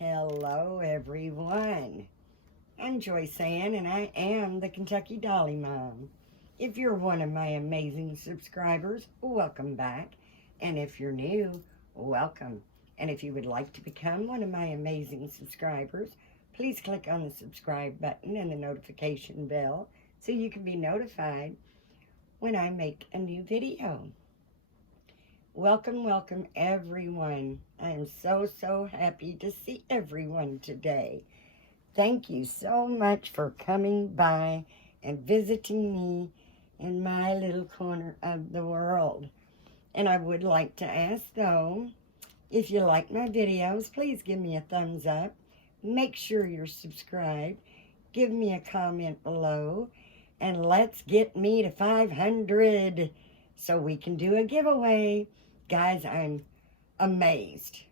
Hello, everyone. I'm Joyce Ann, and I am the Kentucky Dolly Mom. If you're one of my amazing subscribers, welcome back. And if you're new, welcome. And if you would like to become one of my amazing subscribers, please click on the subscribe button and the notification bell so you can be notified when I make a new video. Welcome, welcome, everyone. I am so happy to see everyone today. Thank you so much for coming by and visiting me in my little corner of the world. And I would like to ask, though, if you like my videos, please give me a thumbs up. Make sure you're subscribed. Give me a comment below. And let's get me to 500 so we can do a giveaway. Guys, I'm amazed.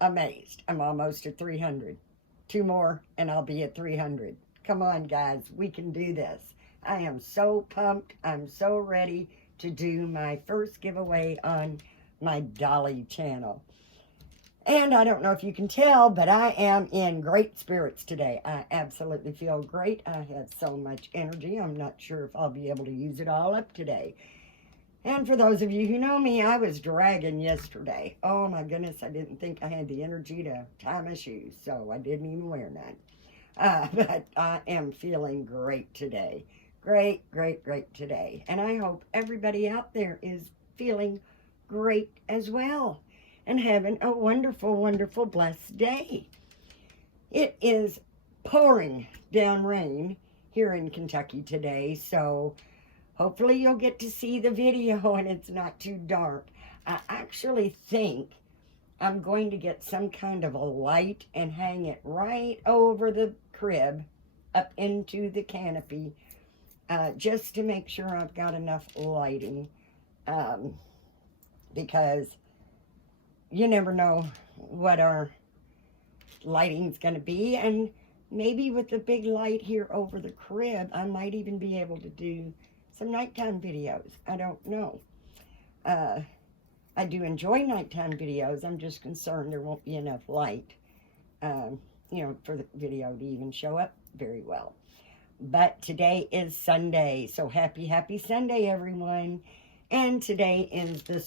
I'm almost at 300. 2 more and I'll be at 300. Come on, guys, we can do this. I am so pumped. I'm so ready to do my first giveaway on my Dolly channel. And I don't know if you can tell, but I am in great spirits today. I absolutely feel great. I have so much energy. I'm not sure if I'll be able to use it all up today. And for those of you who know me, I was dragging yesterday. Oh my goodness, I didn't think I had the energy to tie my shoes, so I didn't even wear none. But I am feeling great today. Great today. And I hope everybody out there is feeling great as well and having a wonderful, blessed day. It is pouring down rain here in Kentucky today, so hopefully you'll get to see the video and it's not too dark. I actually think I'm going to get some kind of a light and hang it right over the crib up into the canopy just to make sure I've got enough lighting because you never know what our lighting's going to be, and maybe with the big light here over the crib I might even be able to do some nighttime videos. I don't know. I do enjoy nighttime videos. I'm just concerned there won't be enough light, for the video to even show up very well. But today is Sunday, so happy Sunday, everyone. And today is the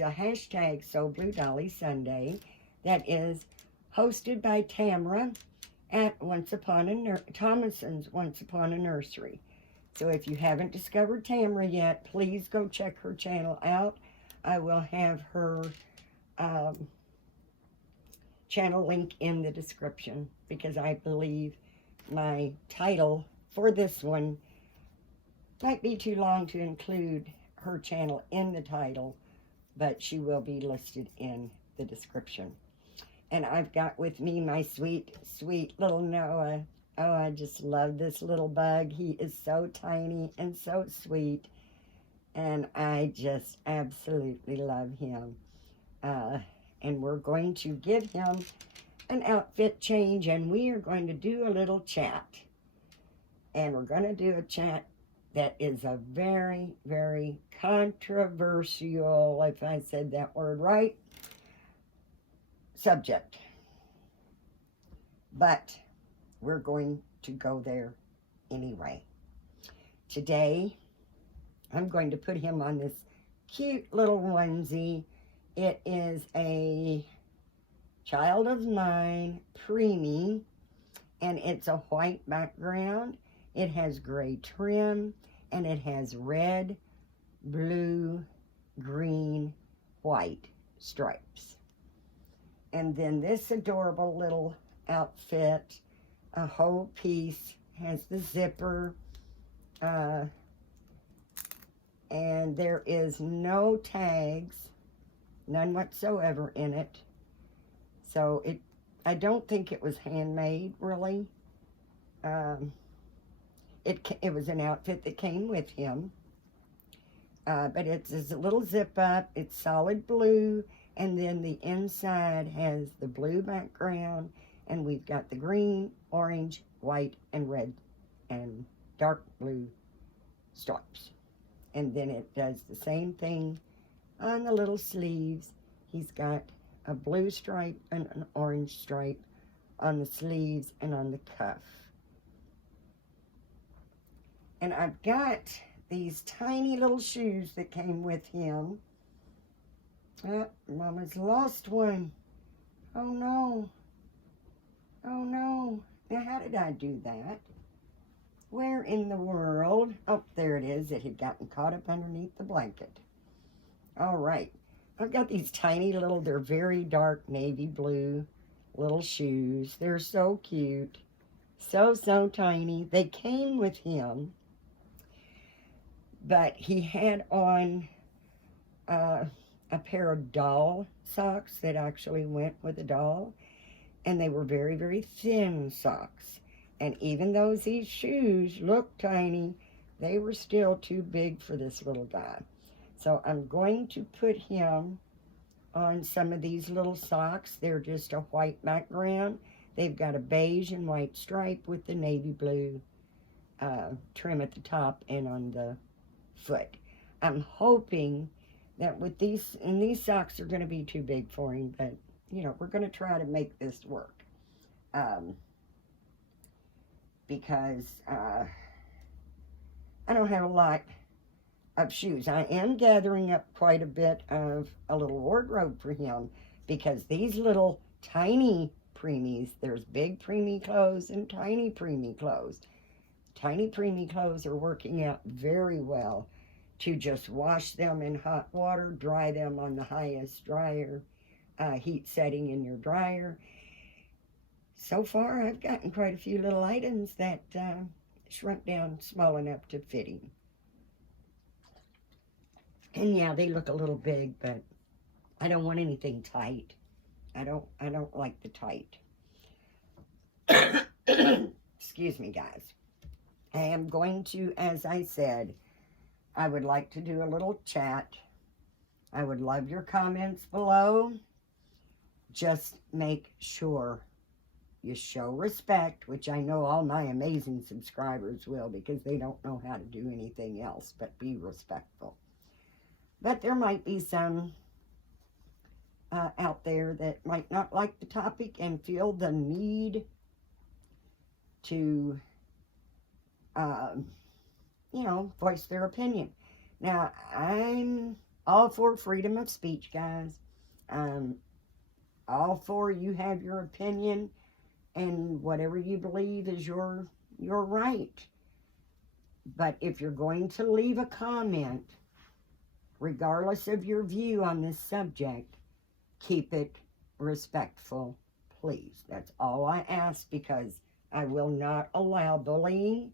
hashtag So Blue Dolly Sunday that is hosted by Tamara at Thomason's Once Upon a Nursery. So if you haven't discovered Tamara yet, please go check her channel out. I will have her channel link in the description because I believe my title for this one might be too long to include her channel in the title, but she will be listed in the description. And I've got with me my sweet little Noah. Oh, I just love this little bug. He is so tiny and so sweet. And I just absolutely love him. And we're going to give him an outfit change. And we are going to do a little chat. And we're going to do a chat that is a very controversial, if I said that word right, subject. But we're going to go there anyway. Today, I'm going to put him on this cute little onesie. It is a child of mine, preemie, and it's a white background. It has gray trim, and it has red, blue, green, white stripes. And then this adorable little outfit, a whole piece, has the zipper, and there is no tags, none whatsoever in it. So I don't think it was handmade, really. It was an outfit that came with him, but it's a little zip up. It's solid blue, and then the inside has the blue background, and we've got the green, orange, white, and red, and dark blue stripes. And then it does the same thing on the little sleeves. He's got a blue stripe and an orange stripe on the sleeves and on the cuff. And I've got these tiny little shoes that came with him. Oh, Mama's lost one. Oh no. Oh no. Now how did I do that? Where in the world? Oh, there it is. It had gotten caught up underneath the blanket. All right. I've got these tiny little, they're very dark navy blue little shoes. They're so cute. So, so tiny. They came with him, but he had on a pair of doll socks that actually went with a doll, and they were very, very thin socks. And even though these shoes look tiny, they were still too big for this little guy. So I'm going to put him on some of these little socks. They're just a white background. They've got a beige and white stripe with the navy blue trim at the top and on the foot. I'm hoping that with these, and these socks are going to be too big for him, but, you know, we're going to try to make this work. Because I don't have a lot of shoes. I am gathering up quite a bit of a little wardrobe for him, because these little tiny preemies, there's big preemie clothes and tiny preemie clothes. Tiny preemie clothes are working out very well to just wash them in hot water, dry them on the highest dryer, heat setting in your dryer. So far, I've gotten quite a few little items that shrunk down small enough to fit him. And yeah, they look a little big, but I don't want anything tight. I don't like the tight. Excuse me, guys. I am going to, as I said, I would like to do a little chat. I would love your comments below. Just make sure you show respect, which I know all my amazing subscribers will, because they don't know how to do anything else but be respectful. But there might be some out there that might not like the topic and feel the need to, you know, voice their opinion. Now, I'm all for freedom of speech, guys. All for you have your opinion, and whatever you believe is your right. But if you're going to leave a comment, regardless of your view on this subject, keep it respectful, please. That's all I ask, because I will not allow bullying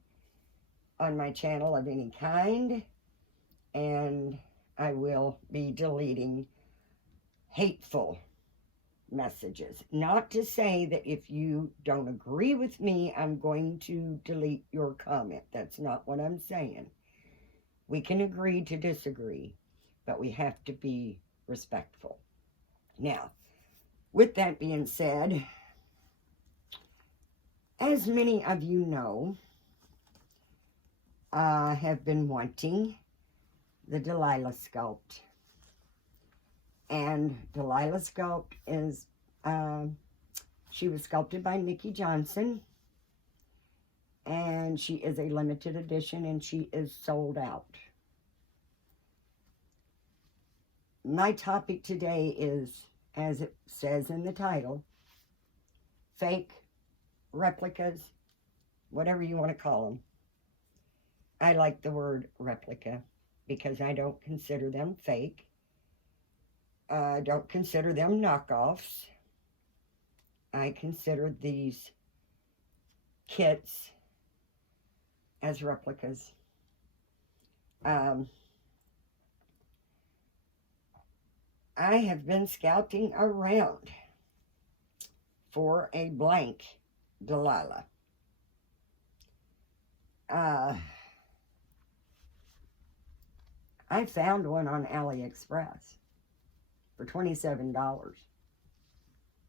on my channel of any kind, and I will be deleting hateful messages. Not to say that if you don't agree with me, I'm going to delete your comment. That's not what I'm saying. We can agree to disagree, but we have to be respectful. Now, with that being said, as many of you know, I have been wanting the Delilah sculpt. And Delilah sculpt is, she was sculpted by Nikki Johnson. And she is a limited edition, and she is sold out. My topic today is, as it says in the title, fake, replicas, whatever you want to call them. I like the word replica because I don't consider them fake. I don't consider them knockoffs. I consider these kits as replicas. I have been scouting around for a blank Delilah. I found one on AliExpress for $27,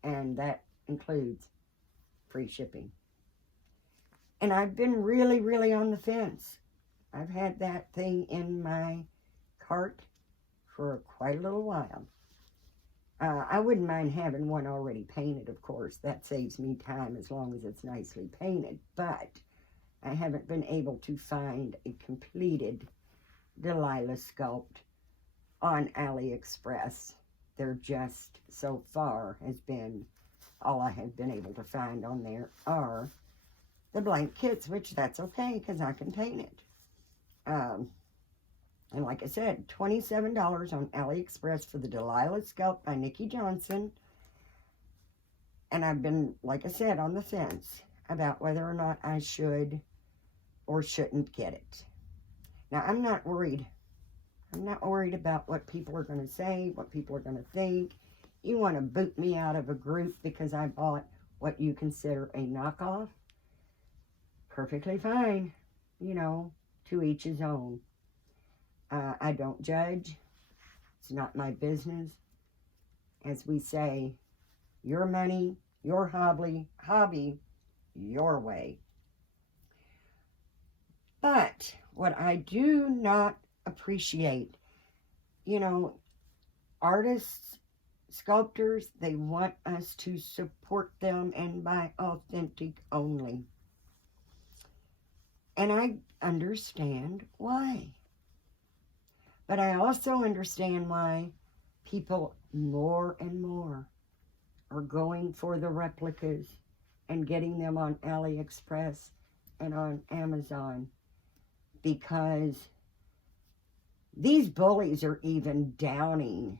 and that includes free shipping. And I've been really, really on the fence. I've had that thing in my cart for quite a little while. I wouldn't mind having one already painted, of course. That saves me time as long as it's nicely painted. But I haven't been able to find a completed Delilah sculpt on AliExpress. They're just, so far, has been, all I have been able to find on there are the blank kits, which that's okay, because I can paint it. And like I said, $27 on AliExpress for the Delilah sculpt by Nikki Johnson. And I've been, like I said, on the fence about whether or not I should or shouldn't get it. Now, I'm not worried. I'm not worried about what people are going to say, what people are going to think. You want to boot me out of a group because I bought what you consider a knockoff? Perfectly fine. You know, to each his own. I don't judge. It's not my business. As we say, your money, your hobby, your way. But what I do not appreciate, you know, artists, sculptors, they want us to support them and buy authentic only. And I understand why. But I also understand why people more and more are going for the replicas and getting them on AliExpress and on Amazon, because these bullies are even downing,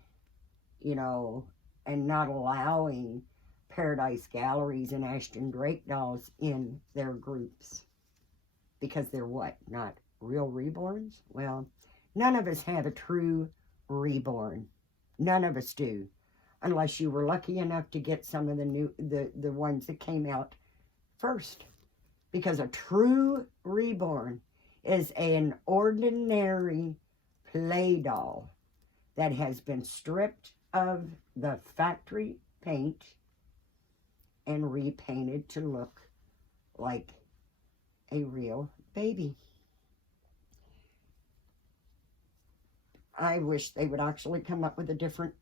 you know, and not allowing Paradise Galleries and Ashton Drake dolls in their groups. Because they're what? Not real reborns? Well, none of us have a true reborn. None of us do. Unless you were lucky enough to get some of the ones that came out first. Because a true reborn is an ordinary play doll that has been stripped of the factory paint and repainted to look like a real baby. I wish they would actually come up with a different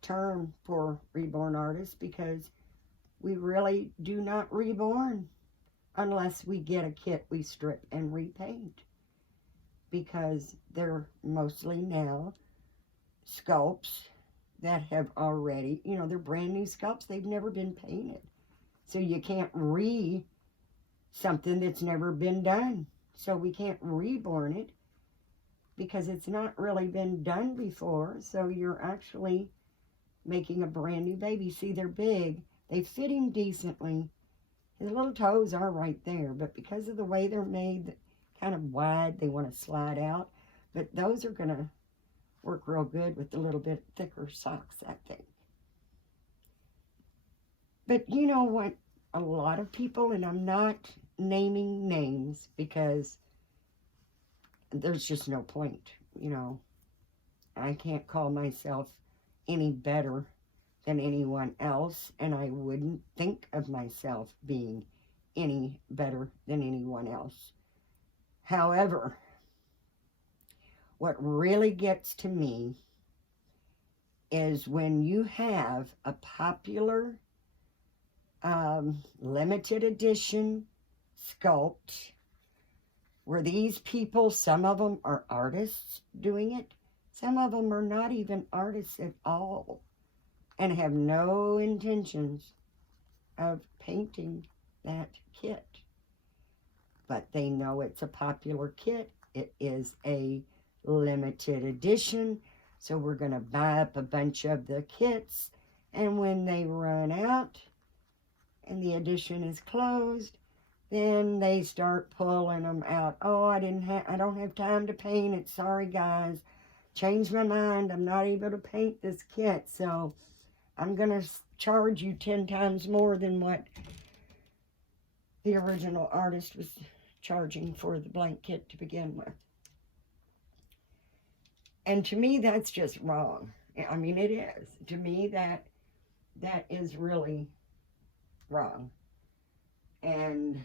term for reborn artists, because we really do not reborn unless we get a kit we strip and repaint, because they're mostly now sculpts that have already, you know, they're brand new sculpts. They've never been painted. So you can't something that's never been done. So we can't reborn it because it's not really been done before. So you're actually making a brand new baby. See, they're big. They fit him decently. His little toes are right there, but because of the way they're made, kind of wide, they want to slide out. But those are going to work real good with a little bit thicker socks, I think. But you know what? A lot of people, and I'm not naming names because there's just no point, you know. I can't call myself any better than anyone else, and I wouldn't think of myself being any better than anyone else. However, what really gets to me is when you have a popular limited edition sculpt where these people, some of them are artists doing it, some of them are not even artists at all and have no intentions of painting that kit. But they know it's a popular kit. It is a limited edition. So we're going to buy up a bunch of the kits. And when they run out and the edition is closed, then they start pulling them out. Oh, I don't have time to paint it. Sorry, guys. Changed my mind. I'm not able to paint this kit. So I'm going to charge you 10 times more than what the original artist was charging for the blank kit to begin with. And to me, that's just wrong. I mean, it is. To me, that is really wrong. And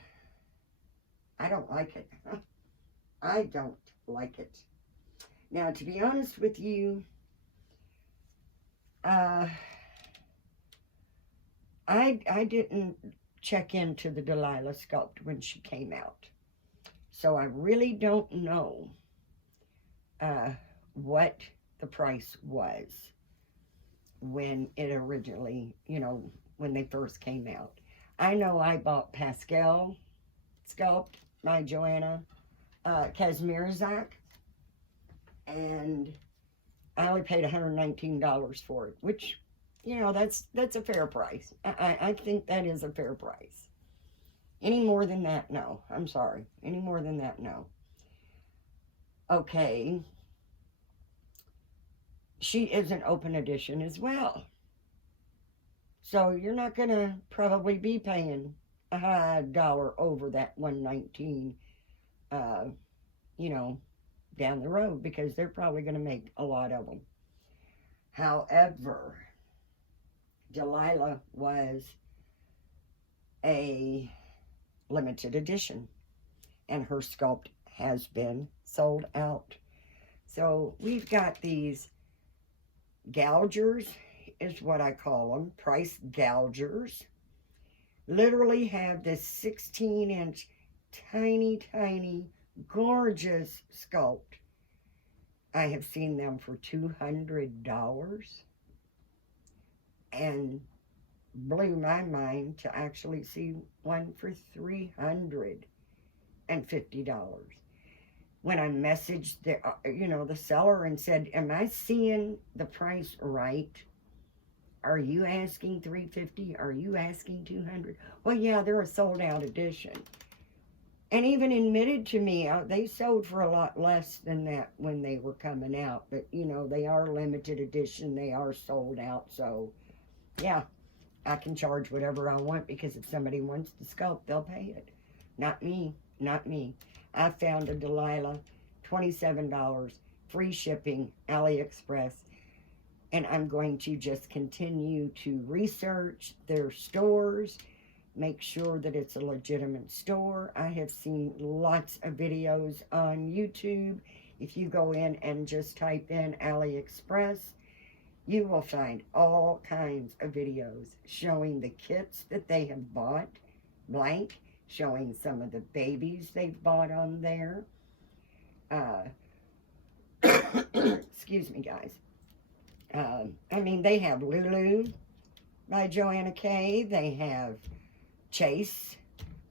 I don't like it. I don't like it. Now, to be honest with you, I didn't check into the Delilah sculpt when she came out. So I really don't know uh, what the price was when it originally, when they first came out. I know I bought Pascal sculpt by Joanna Kazmierzak, and I only paid $119 for it, which, that's a fair price. I think that is a fair price. Any more than that, no. I'm sorry. Any more than that, no. Okay. She is an open edition as well. So you're not going to probably be paying a high dollar over that 119, uh, down the road, because they're probably going to make a lot of them. However, Delilah was a limited edition, and her sculpt has been sold out. So we've got these gougers, is what I call them, price gougers. Literally have this 16-inch tiny, gorgeous sculpt. I have seen them for $200, and blew my mind to actually see one for $350. When I messaged the seller and said, am I seeing the price right? Are you asking $350? Are you asking $200? Well, yeah, they're a sold out edition. And even admitted to me, they sold for a lot less than that when they were coming out. But, they are limited edition. They are sold out. So, yeah, I can charge whatever I want, because if somebody wants the sculpt, they'll pay it. Not me. Not me. I found a Delilah, $27, free shipping, AliExpress. And I'm going to just continue to research their stores, make sure that it's a legitimate store. I have seen lots of videos on YouTube. If you go in and just type in AliExpress, you will find all kinds of videos showing the kits that they have bought, blank, showing some of the babies they've bought on there. Excuse me, guys. They have Lulu by Joanna K. They have Chase.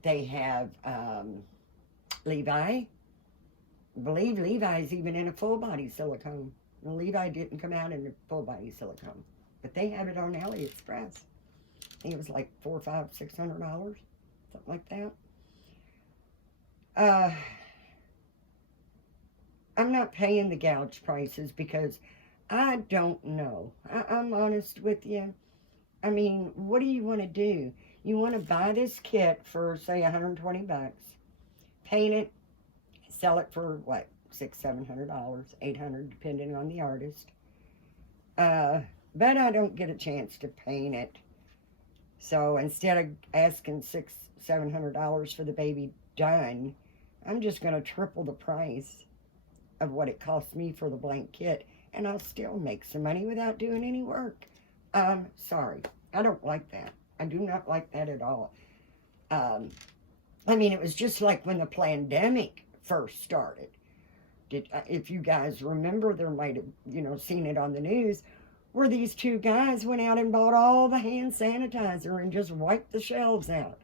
They have Levi. I believe Levi's even in a full body silicone. Well, Levi didn't come out in a full body silicone, but they have it on AliExpress. I think it was like $400, $500, $600, something like that. I'm not paying the gouge prices because I don't know. I'm honest with you. What do you want to do? You want to buy this kit for, say, $120, paint it, sell it for, what, $600, $700, $800, depending on the artist. But I don't get a chance to paint it. So instead of asking $600, $700 for the baby done, I'm just going to triple the price of what it cost me for the blank kit, and I'll still make some money without doing any work. Sorry. I don't like that. I do not like that at all. It was just like when the pandemic first started. If you guys remember, there might have, seen it on the news, where these two guys went out and bought all the hand sanitizer and just wiped the shelves out,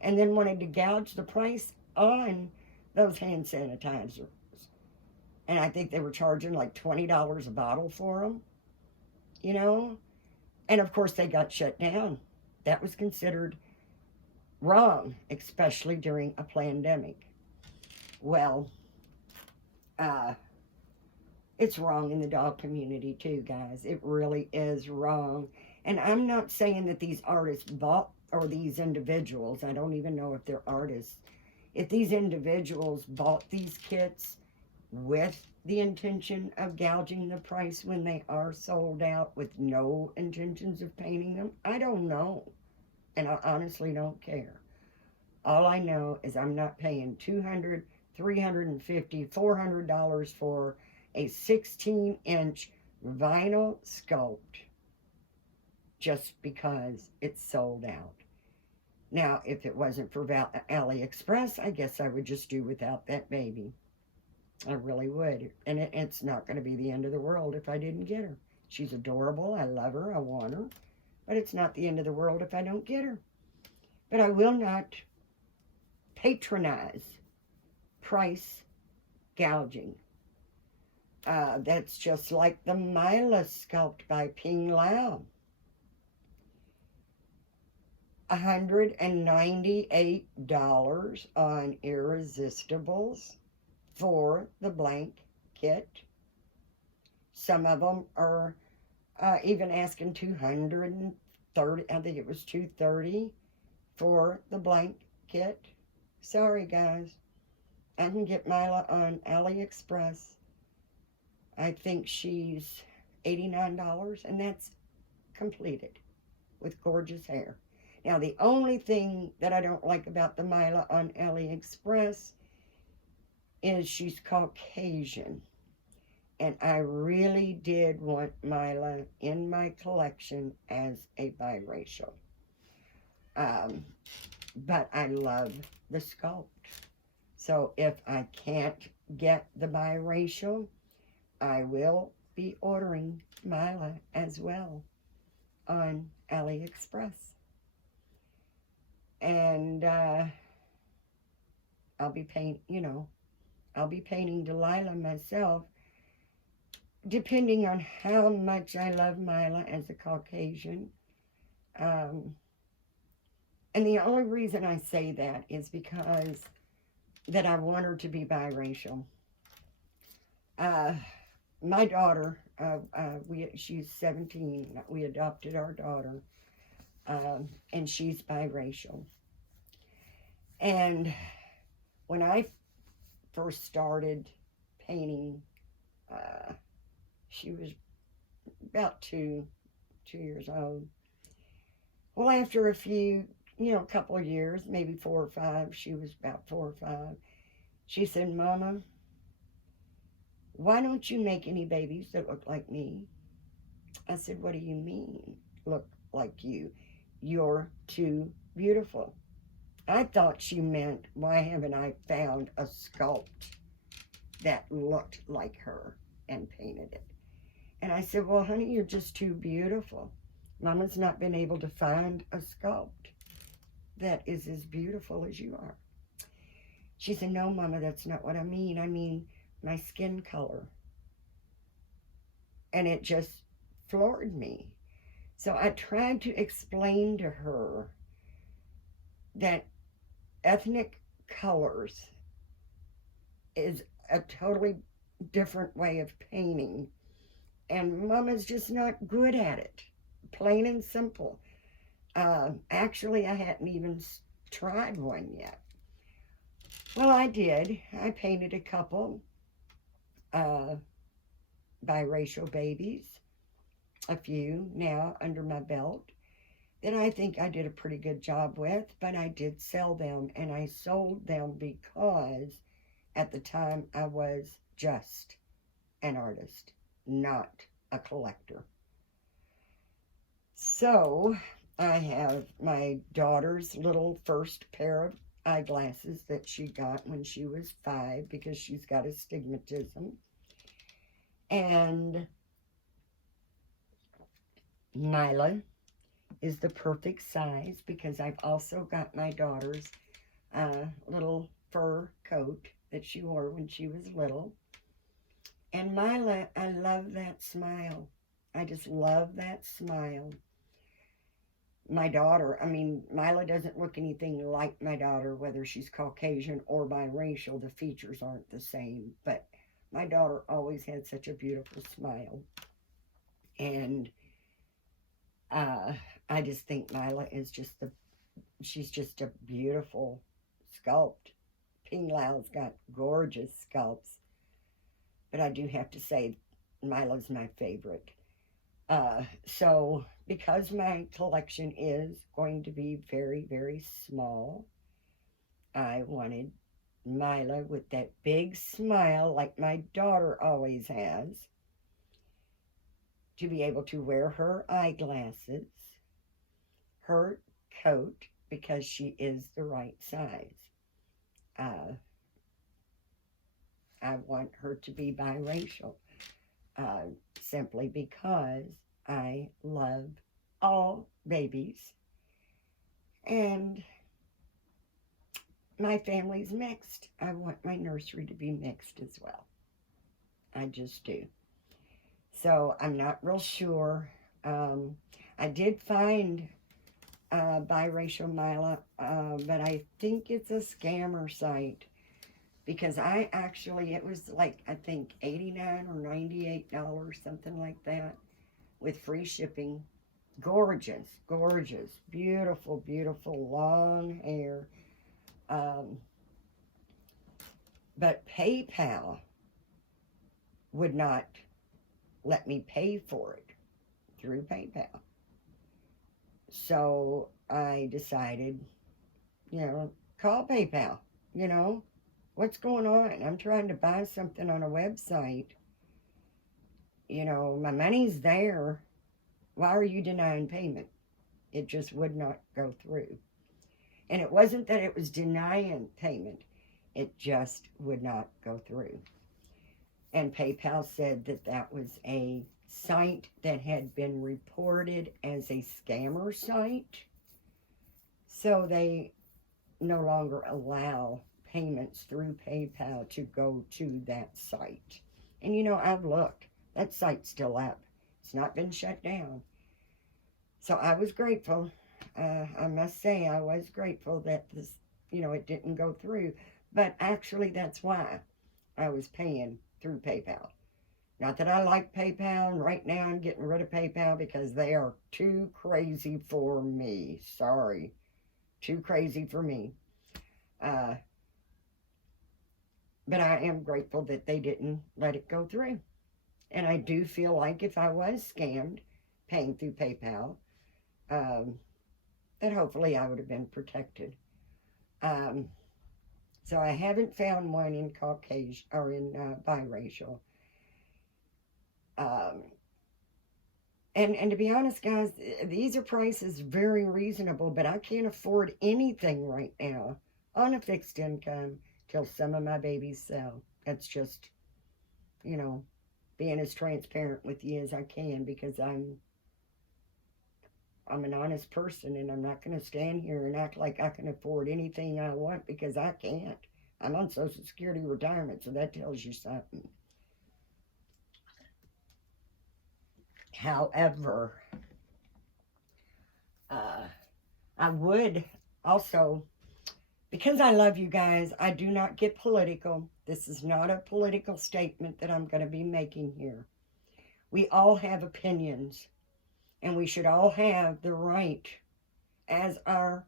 and then wanted to gouge the price on those hand sanitizers. And I think they were charging like $20 a bottle for them, And of course they got shut down. That was considered wrong, especially during a pandemic. Well, it's wrong in the dog community too, guys. It really is wrong. And I'm not saying that these artists bought, or these individuals, I don't even know if they're artists, if these individuals bought these kits with the intention of gouging the price when they are sold out with no intentions of painting them, I don't know. And I honestly don't care. All I know is I'm not paying $200, $350, $400 for a 16-inch vinyl sculpt just because it's sold out. Now, if it wasn't for AliExpress, I guess I would just do without that baby. I really would. And it's not going to be the end of the world if I didn't get her. She's adorable. I love her. I want her. But it's not the end of the world if I don't get her. But I will not patronize price gouging. That's just like the Mila sculpt by Ping Lao. $198 on Irresistibles for the blank kit. Some of them are even asking $230. I think it was $230 for the blank kit. Sorry, guys. I can get Mila on AliExpress. I think she's $89, and that's completed with gorgeous hair. Now, the only thing that I don't like about the Mila on AliExpress is she's Caucasian. And I really did want Mila in my collection as a biracial. But I love the sculpt. So if I can't get the biracial, I will be ordering Mila as well on AliExpress. And I'll be I'll be painting Delilah myself, depending on how much I love Mila as a Caucasian. And the only reason I say that is because that I want her to be biracial. My daughter, she's 17. We adopted our daughter, and she's biracial. And when I first started painting, she was about two years old. Well, after a few, couple of years, maybe 4 or 5, she was about 4 or 5, she said, "Mama, why don't you make any babies that look like me?" I said, "What do you mean, look like you? You're too beautiful." I thought she meant, why haven't I found a sculpt that looked like her and painted it? And I said, "Well, honey, you're just too beautiful. Mama's not been able to find a sculpt that is as beautiful as you are." She said, "No, Mama, that's not what I mean. I mean my skin color." And it just floored me. So I tried to explain to her that ethnic colors is a totally different way of painting. And Mama's just not good at it. Plain and simple. Actually, I hadn't even tried one yet. Well, I did. I painted a couple biracial babies, a few now under my belt, that I think I did a pretty good job with, but I did sell them, and I sold them because at the time I was just an artist, not a collector. So I have my daughter's little first pair of eyeglasses that she got when she was 5 because she's got astigmatism. And Mila is the perfect size because I've also got my daughter's little fur coat that she wore when she was little. And Mila, I love that smile. I just love that smile. My daughter, Mila doesn't look anything like my daughter, whether she's Caucasian or biracial. The features aren't the same, but my daughter always had such a beautiful smile. And I just think Mila is she's just a beautiful sculpt. Ping Lao's got gorgeous sculpts, but I do have to say Mila's my favorite. So because my collection is going to be very, very small, I wanted Mila with that big smile like my daughter always has to be able to wear her eyeglasses her coat because she is the right size. Uh, I want her to be biracial, simply because I love all babies, and my family's mixed. I want my nursery to be mixed as well. I just do. So I'm not real sure. I did find biracial Mila, but I think it's a scammer site, because it was like, I think $89 or $98, something like that, with free shipping. Gorgeous, gorgeous, beautiful, beautiful, long hair. But PayPal would not let me pay for it through PayPal. So I decided, call PayPal, what's going on? I'm trying to buy something on a website. My money's there. Why are you denying payment? It just would not go through. And it wasn't that it was denying payment. It just would not go through. And PayPal said that that was a site that had been reported as a scammer site. So they no longer allow payments through PayPal to go to that site. And I've looked. That site's still up. It's not been shut down. So I was grateful. I must say I was grateful that this, it didn't go through. But actually that's why I was paying through PayPal. Not that I like PayPal, and right now I'm getting rid of PayPal because they are too crazy for me. Sorry. Too crazy for me. But I am grateful that they didn't let it go through. And I do feel like if I was scammed paying through PayPal, that hopefully I would have been protected. So I haven't found one in Caucasian or in biracial. And to be honest, guys, these are prices very reasonable, but I can't afford anything right now on a fixed income till some of my babies sell. That's just, being as transparent with you as I can, because I'm an honest person, and I'm not going to stand here and act like I can afford anything I want, because I can't. I'm on Social Security retirement, so that tells you something. However, I would also, because I love you guys, I do not get political. This is not a political statement that I'm going to be making here. We all have opinions, and we should all have the right, as our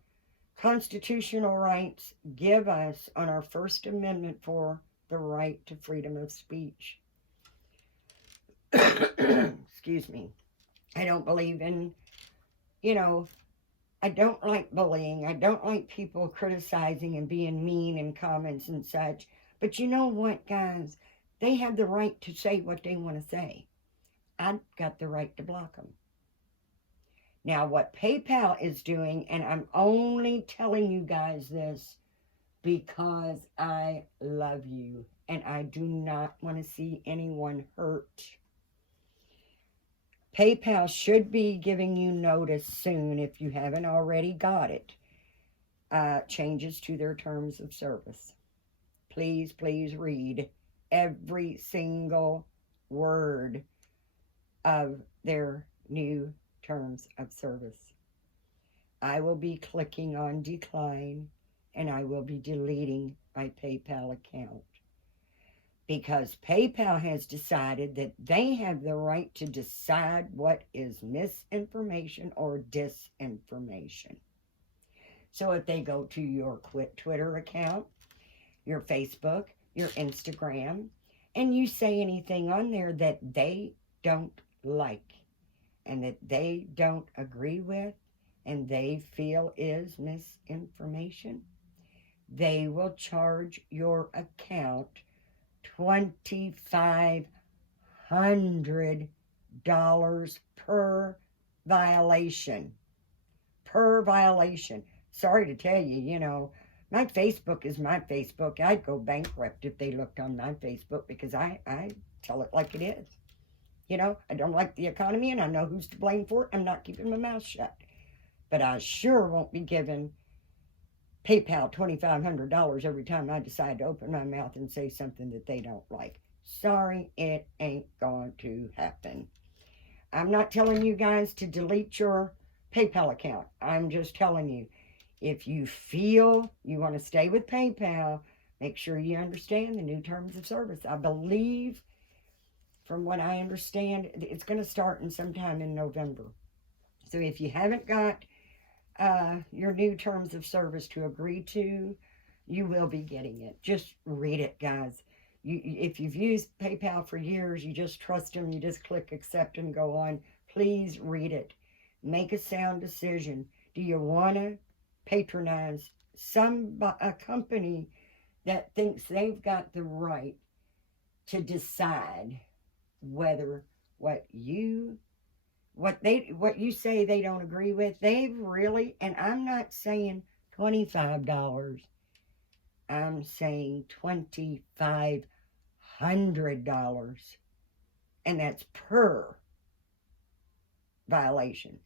constitutional rights give us on our First Amendment, for the right to freedom of speech. Excuse me. I don't believe in, I don't like bullying. I don't like people criticizing and being mean in comments and such. But you know what, guys? They have the right to say what they want to say. I've got the right to block them. Now, what PayPal is doing, and I'm only telling you guys this because I love you, and I do not want to see anyone hurt. PayPal should be giving you notice soon, if you haven't already got it, changes to their terms of service. Please, please read every single word of their new terms of service. I will be clicking on decline, and I will be deleting my PayPal account, because PayPal has decided that they have the right to decide what is misinformation or disinformation. So if they go to your Twitter account, your Facebook, your Instagram, and you say anything on there that they don't like and that they don't agree with and they feel is misinformation, they will charge your account $2,500 per violation. per violation. Sorry to tell you, you know, my Facebook is my Facebook. I'd go bankrupt if they looked on my Facebook because I tell it like it is. You know, I don't like the economy and I know who's to blame for it. I'm not keeping my mouth shut. But I sure won't be giving PayPal $2,500 every time I decide to open my mouth and say something that they don't like. Sorry, it ain't going to happen. I'm not telling you guys to delete your PayPal account. I'm just telling you, if you feel you want to stay with PayPal, make sure you understand the new terms of service. I believe, from what I understand, it's going to start in sometime in November. So if you haven't got your new terms of service to agree to, you will be getting it. Just read it, guys. If you've used PayPal for years, you just trust them, you just click accept and go on. Please read it. Make a sound decision. Do you want to patronize a company that thinks they've got the right to decide whether what you say they don't agree with, they've really, and I'm not saying $25, I'm saying $2,500, and that's per violation.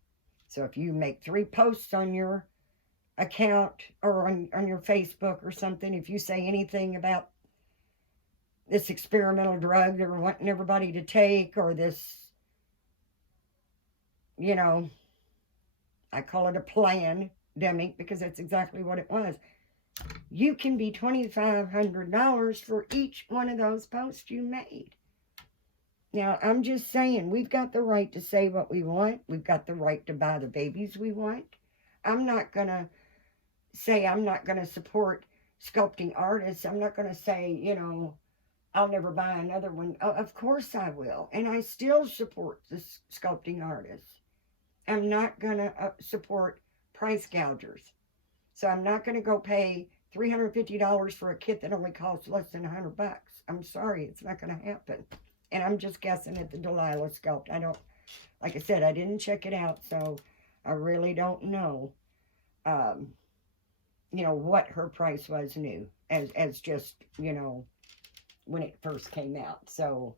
So if you make 3 posts on your account or on your Facebook or something, if you say anything about this experimental drug they're wanting everybody to take, or this, you know, I call it a pandemic because that's exactly what it was. You can be $2,500 for each one of those posts you made. Now, I'm just saying, we've got the right to say what we want. We've got the right to buy the babies we want. I'm not going to say I'm not going to support sculpting artists. I'm not going to say, you know, I'll never buy another one. Oh, of course I will. And I still support the sculpting artists. I'm not going to support price gougers. So I'm not going to go pay $350 for a kit that only costs less than $100. I'm sorry, it's not going to happen. And I'm just guessing at the Delilah sculpt. I don't, like I said, I didn't check it out, so I really don't know, you know, what her price was new, as just, you know, when it first came out. So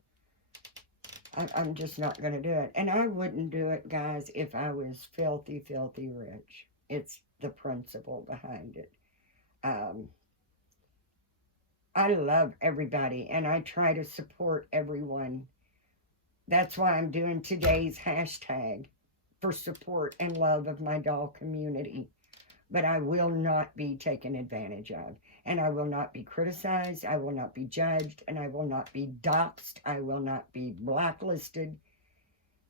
I'm just not going to do it. And I wouldn't do it, guys, if I was filthy, filthy rich. It's the principle behind it. I love everybody, and I try to support everyone. That's why I'm doing today's hashtag for support and love of my doll community. But I will not be taken advantage of. And I will not be criticized. I will not be judged. And I will not be doxxed. I will not be blacklisted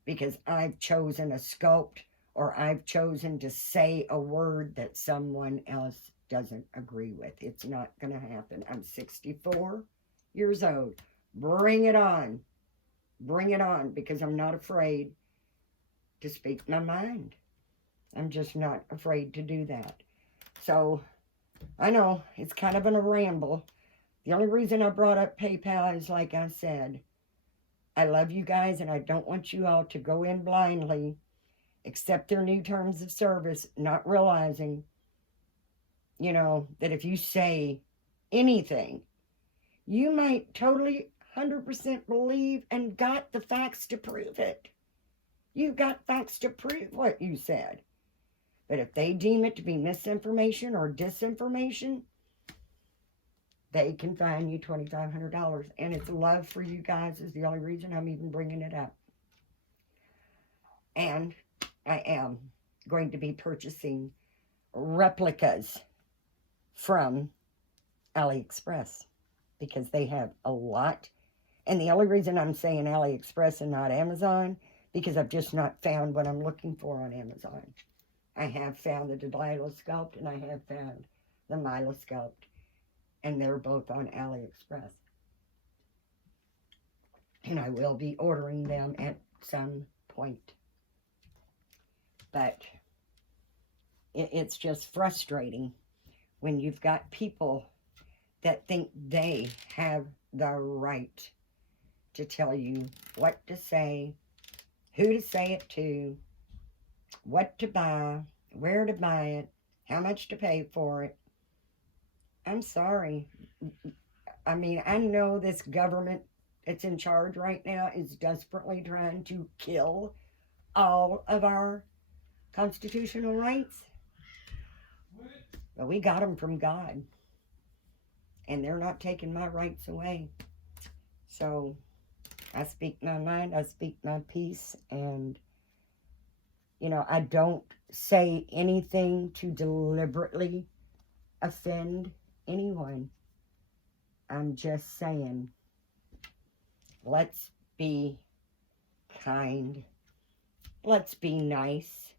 because I've chosen a sculpt, or I've chosen to say a word that someone else doesn't agree with. It's not going to happen. I'm 64 years old. Bring it on. Bring it on, because I'm not afraid to speak my mind. I'm just not afraid to do that. So, I know, it's kind of a ramble. The only reason I brought up PayPal is, like I said, I love you guys, and I don't want you all to go in blindly, accept their new terms of service, not realizing, you know, that if you say anything, you might totally 100% believe and got the facts to prove it. You got facts to prove what you said. But if they deem it to be misinformation or disinformation, they can fine you $2,500. And it's love for you guys is the only reason I'm even bringing it up. And I am going to be purchasing replicas from AliExpress because they have a lot. And the only reason I'm saying AliExpress and not Amazon, because I've just not found what I'm looking for on Amazon. I have found the Delilah sculpt, and I have found the Mila sculpt, and they're both on AliExpress. And I will be ordering them at some point. But it's just frustrating when you've got people that think they have the right to tell you what to say, who to say it to, what to buy, where to buy it, how much to pay for it. I'm sorry. I mean, I know this government that's in charge right now is desperately trying to kill all of our constitutional rights, but we got them from God, and they're not taking my rights away. So I speak my mind, I speak my peace, and, I don't say anything to deliberately offend anyone. I'm just saying, let's be kind, let's be nice,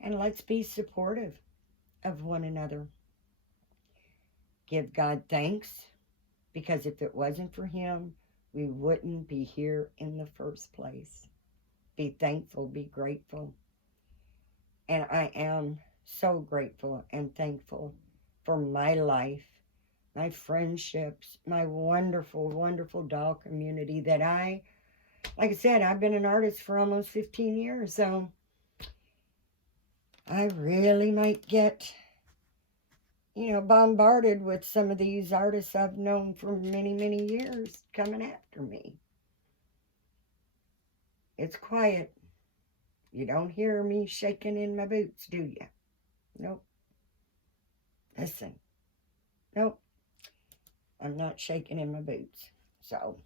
and let's be supportive of one another. Give God thanks, because if it wasn't for Him, we wouldn't be here in the first place. Be thankful, be grateful. And I am so grateful and thankful for my life, my friendships, my wonderful, wonderful doll community that like I said, I've been an artist for almost 15 years, so I really might get, bombarded with some of these artists I've known for many, many years coming after me. It's quiet. You don't hear me shaking in my boots, do you? Nope. Listen. Nope. I'm not shaking in my boots. So,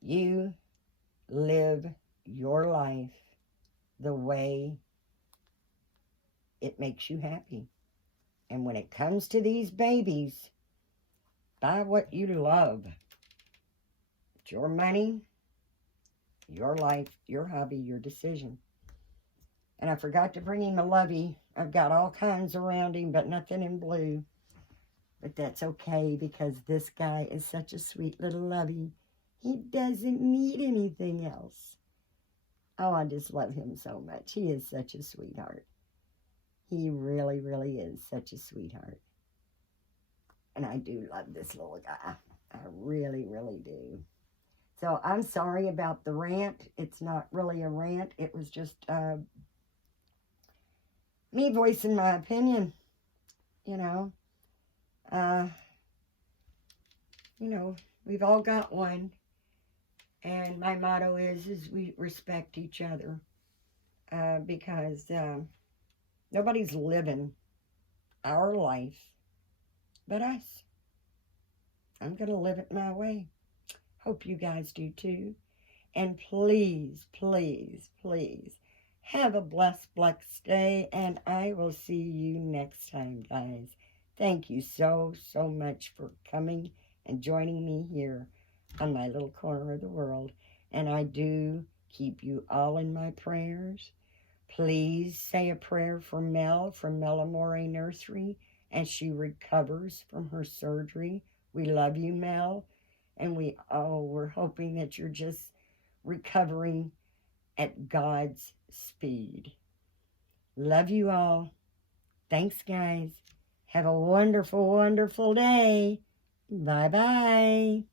you live your life the way it makes you happy. And when it comes to these babies, buy what you love. It's your money, your life, your hobby, your decision. And I forgot to bring him a lovey. I've got all kinds around him, but nothing in blue. But that's okay, because this guy is such a sweet little lovey. He doesn't need anything else. Oh, I just love him so much. He is such a sweetheart. He really, really is such a sweetheart. And I do love this little guy. I really, really do. So I'm sorry about the rant. It's not really a rant. It was just me voicing my opinion. We've all got one. And my motto is we respect each other. Because nobody's living our life but us. I'm going to live it my way. Hope you guys do too. And please, please, please, have a blessed day, and I will see you next time, guys. Thank you so, so much for coming and joining me here on my little corner of the world. And I do keep you all in my prayers. Please say a prayer for Mel from Melamore Nursery as she recovers from her surgery. We love you, Mel. And we're hoping that you're just recovering at God's speed. Love you all. Thanks, guys. Have a wonderful, wonderful day. Bye-bye.